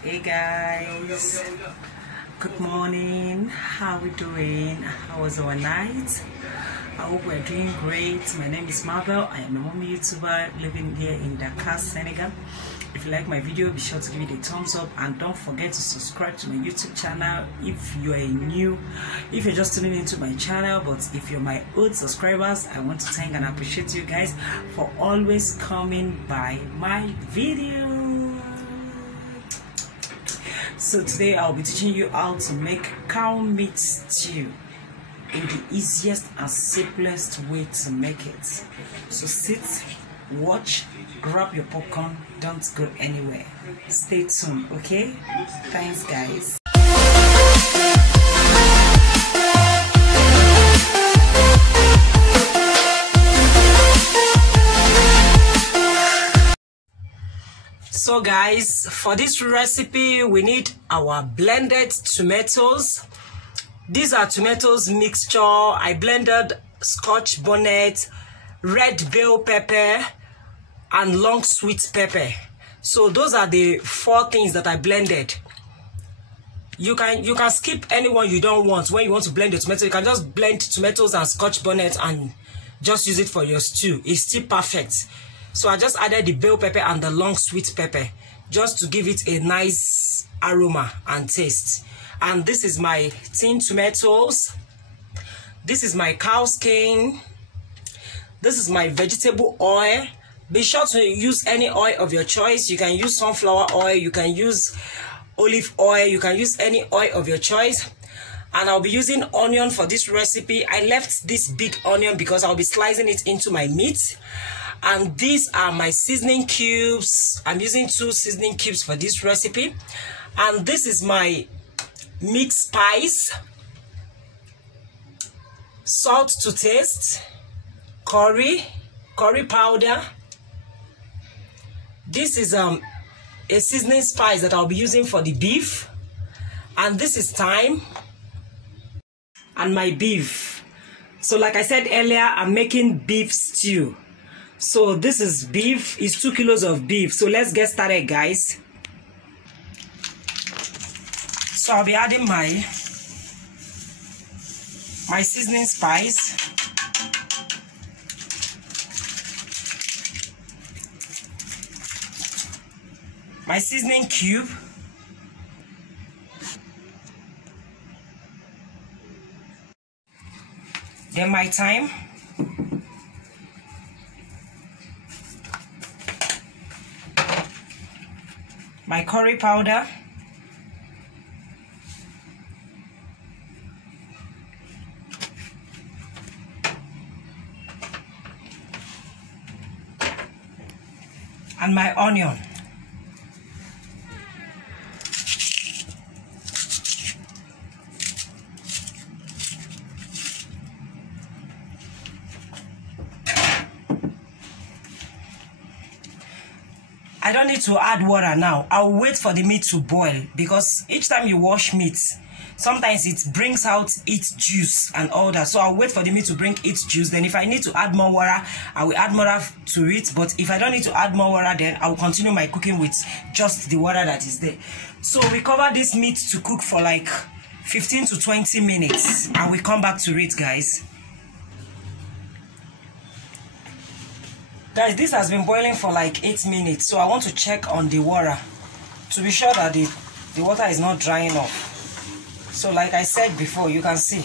Hey guys, good morning. How we doing? How was our night? I hope we're doing great. My name is Marvel. I am a mommy YouTuber living here in Dakar, Senegal. If you like my video, be sure to give it a thumbs up and don't forget to subscribe to my YouTube channel if you are if you're just tuning into my channel. But if you're my old subscribers, I want to thank and appreciate you guys for always coming by my video. So today I'll be teaching you how to make cow meat stew in the easiest and simplest way to make it. So sit, watch, grab your popcorn, don't go anywhere. Stay tuned, okay? Thanks guys. So guys, for this recipe we need our blended tomatoes. These are tomatoes mixture. I blended Scotch bonnet, red bell pepper, and long sweet pepper. So those are the 4 things that I blended. You can skip any one you don't want. When you want to blend the tomato, you can just blend tomatoes and Scotch bonnet and just use it for your stew. It's still perfect. So I just added the bell pepper and the long sweet pepper just to give it a nice aroma and taste. And this is my tin tomatoes. This is my cow skin. This is my vegetable oil. Be sure to use any oil of your choice. You can use sunflower oil, you can use olive oil, you can use any oil of your choice. And I'll be using onion for this recipe. I left this big onion because I'll be slicing it into my meat. And these are my seasoning cubes. I'm using 2 seasoning cubes for this recipe. And this is my mixed spice, salt to taste, curry powder. This is a seasoning spice that I'll be using for the beef. And this is thyme and my beef. So like I said earlier, I'm making beef stew. So this is beef, it's 2 kilos of beef. So let's get started guys. So I'll be adding my seasoning spice. My seasoning cube. Then my thyme. My curry powder. And my onion. I don't need to add water now. I'll wait for the meat to boil because each time you wash meat, sometimes it brings out its juice and all that. So I'll wait for the meat to bring its juice. Then if I need to add more water, I will add more to it. But if I don't need to add more water, then I will continue my cooking with just the water that is there. So we cover this meat to cook for like 15 to 20 minutes. And we come back to it, guys. Guys, this has been boiling for like 8 minutes. So I want to check on the water to be sure that the water is not drying off. So like I said before, you can see.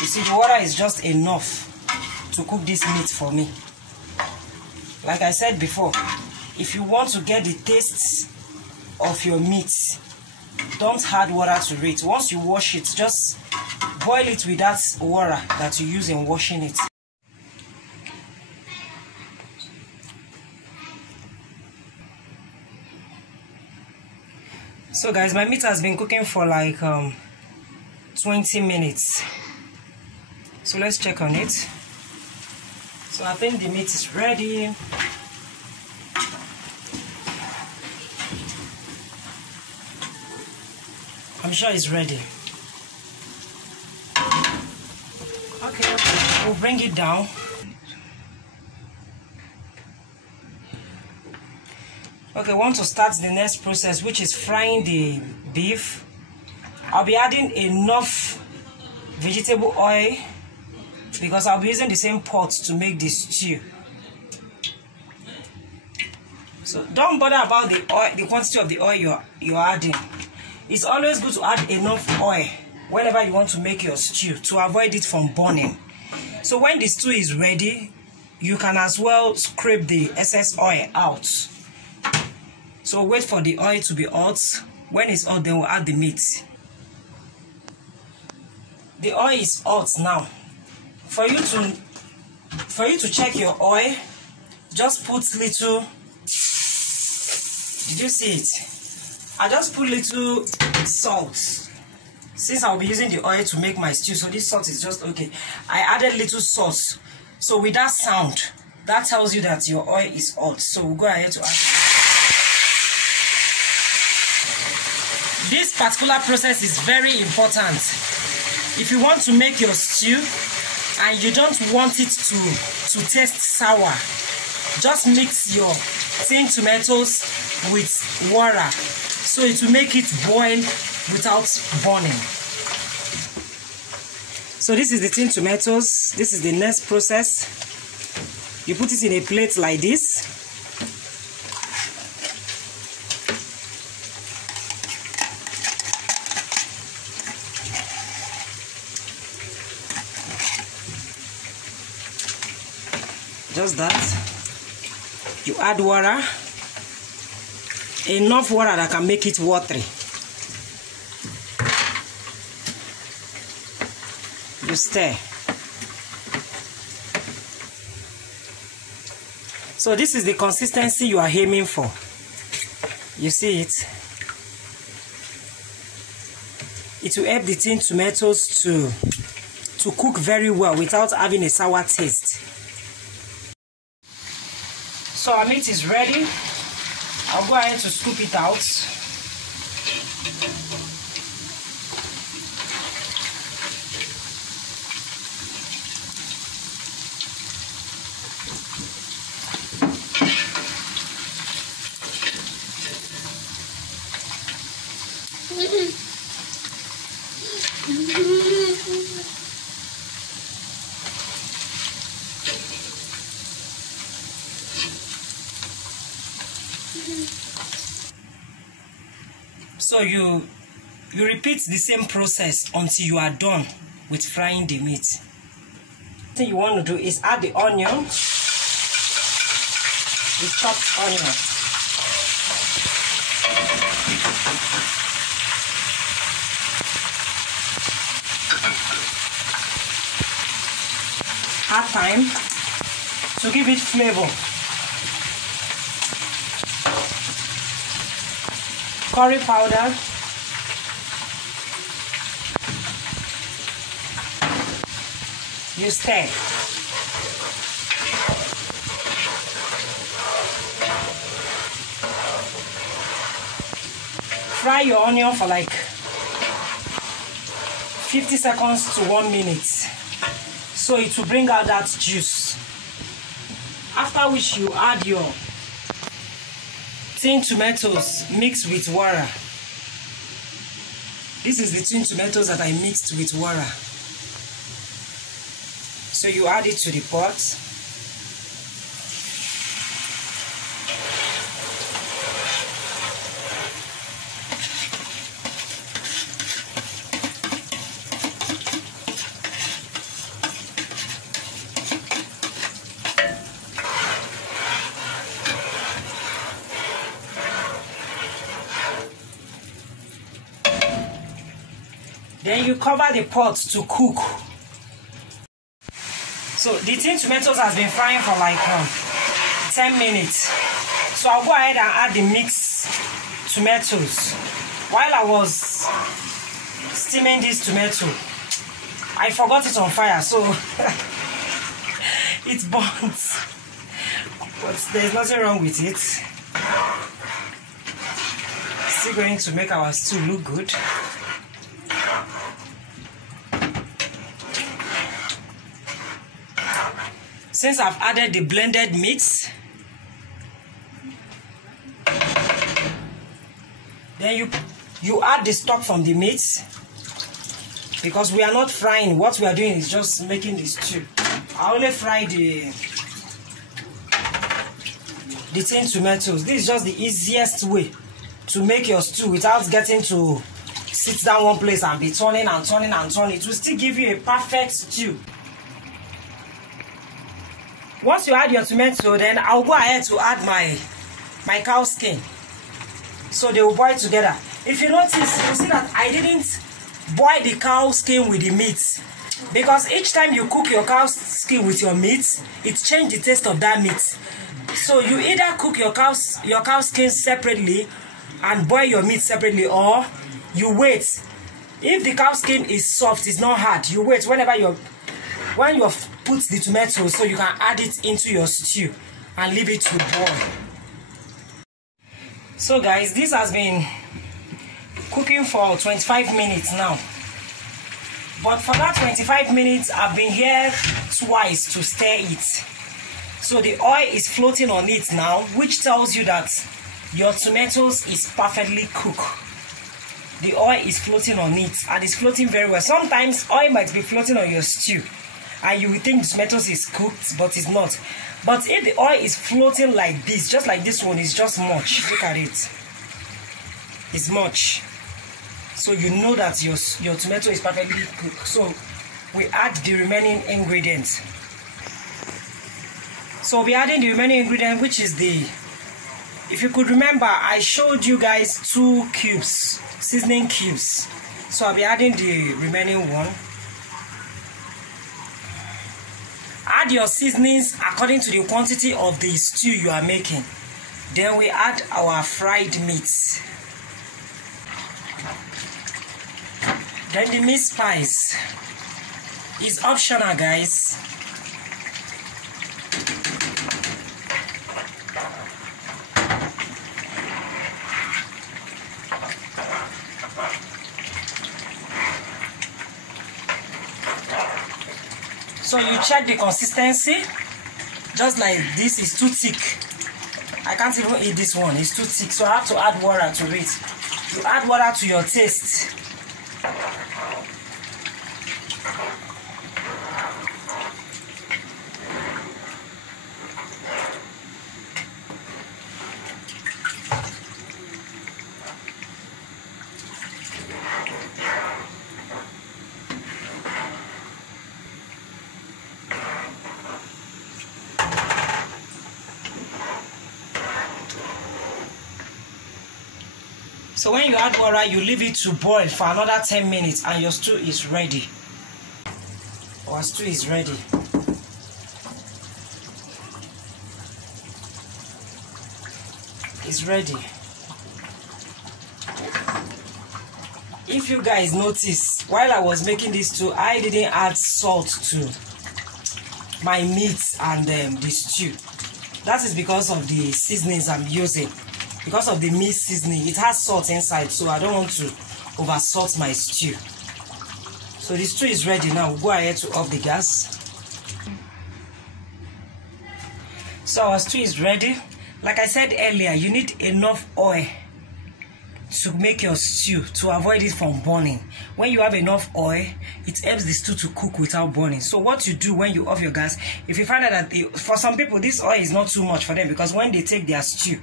You see, the water is just enough to cook this meat for me. Like I said before, if you want to get the taste of your meat, don't add water to it. Once you wash it, just boil it with that water that you use in washing it. So guys, my meat has been cooking for like 20 minutes. So let's check on it. So I think the meat is ready. I'm sure it's ready. Okay, we'll bring it down. Okay, I want to start the next process, which is frying the beef. I'll be adding enough vegetable oil because I'll be using the same pot to make the stew. So don't bother about the oil, the quantity of the oil you're adding. It's always good to add enough oil whenever you want to make your stew to avoid it from burning. So when the stew is ready, you can as well scrape the excess oil out. So wait for the oil to be hot. When it's hot, then we'll add the meat. The oil is hot now. For you to check your oil, just put little. Did you see it? I just put little salt. Since I'll be using the oil to make my stew, so this salt is just okay. I added little sauce. So with that sound, that tells you that your oil is hot. So we'll go ahead to add. This particular process is very important. If you want to make your stew and you don't want it to taste sour, just mix your tin tomatoes with water so it will make it boil without burning. So this is the tin tomatoes. This is the next process. You put it in a plate like this. Just that. You add water, enough water that can make it watery. You stir. So this is the consistency you are aiming for. You see it? It will help the tin tomatoes to cook very well without having a sour taste. So our meat is ready. I'll go ahead to scoop it out. So you repeat the same process until you are done with frying the meat. The thing you want to do is add the onion, the chopped onion. Add thyme to give it flavor. Curry powder, you stir. Fry your onion for like 50 seconds to 1 minute, so it will bring out that juice. After which you add your tin tomatoes mixed with water. This is the tin tomatoes that I mixed with water. So you add it to the pot. Then you cover the pot to cook. So the tin tomatoes has been frying for like 10 minutes. So I'll go ahead and add the mixed tomatoes. While I was steaming this tomato, I forgot it on fire, so it's burnt. But there's nothing wrong with it. Still going to make our stew look good. Since I've added the blended mix, Then you add the stock from the meat, because we are not frying. What we are doing is just making the stew. I only fry the tin tomatoes. This is just the easiest way to make your stew without getting to sit down one place and be turning and turning and turning. It will still give you a perfect stew. Once you add your tomato, then I'll go ahead to add my cow skin. So they will boil together. If you notice, you see that I didn't boil the cow skin with the meat, because each time you cook your cow skin with your meat, it changes the taste of that meat. So you either cook your cow skin separately and boil your meat separately, or you wait. If the cow skin is soft, it's not hard, you wait when you put the tomato, so you can add it into your stew and leave it to boil. So guys, this has been cooking for 25 minutes now. But for that 25 minutes, I've been here twice to stir it. So the oil is floating on it now, which tells you that your tomatoes is perfectly cooked. The oil is floating on it, and it's floating very well. Sometimes oil might be floating on your stew, and you will think the tomatoes is cooked, but it's not. But if the oil is floating like this, just like this one, it's just much. Look at it. It's much. So you know that your tomato is perfectly cooked. So we add the remaining ingredients. So we'll be adding the remaining ingredient, which is if you could remember, I showed you guys 2 cubes, seasoning cubes. So I'll be adding the remaining one. Add your seasonings according to the quantity of the stew you are making. Then we add our fried meat. Then the meat spice is optional, guys. So you check the consistency. Just like this is too thick. I can't even eat this one, it's too thick. So I have to add water to it. You add water to your taste. So when you add water, you leave it to boil for another 10 minutes and your stew is ready. Our stew is ready. It's ready. If you guys notice, while I was making this stew, I didn't add salt to my meat and the stew. That is because of the seasonings I'm using. Because of the meat seasoning, it has salt inside, so I don't want to over salt my stew. So the stew is ready now. We'll go ahead to off the gas. So our stew is ready. Like I said earlier, you need enough oil to make your stew, to avoid it from burning. When you have enough oil, it helps the stew to cook without burning. So what you do when you off your gas, if you find out that for some people this oil is not too much for them, because when they take their stew,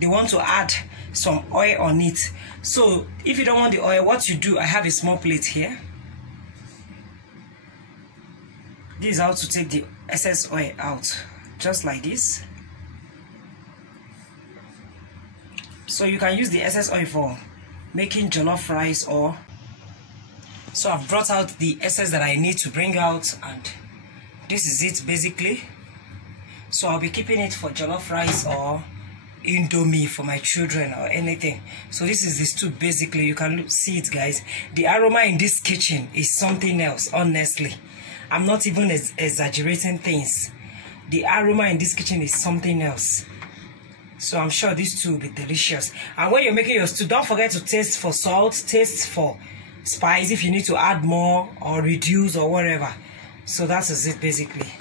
they want to add some oil on it. So if you don't want the oil, what you do, I have a small plate here. This is how to take the excess oil out, just like this. So you can use the excess oil for making jollof rice, or so I've brought out the excess that I need to bring out, and this is it basically. So I'll be keeping it for jollof rice or Indomie for my children or anything. So this is the stew basically. You can see it, guys. The aroma in this kitchen is something else, honestly. I'm not even exaggerating things. The aroma in this kitchen is something else. So I'm sure this stew will be delicious. And when you're making your stew, don't forget to taste for salt, taste for spice if you need to add more or reduce or whatever. So that is it basically.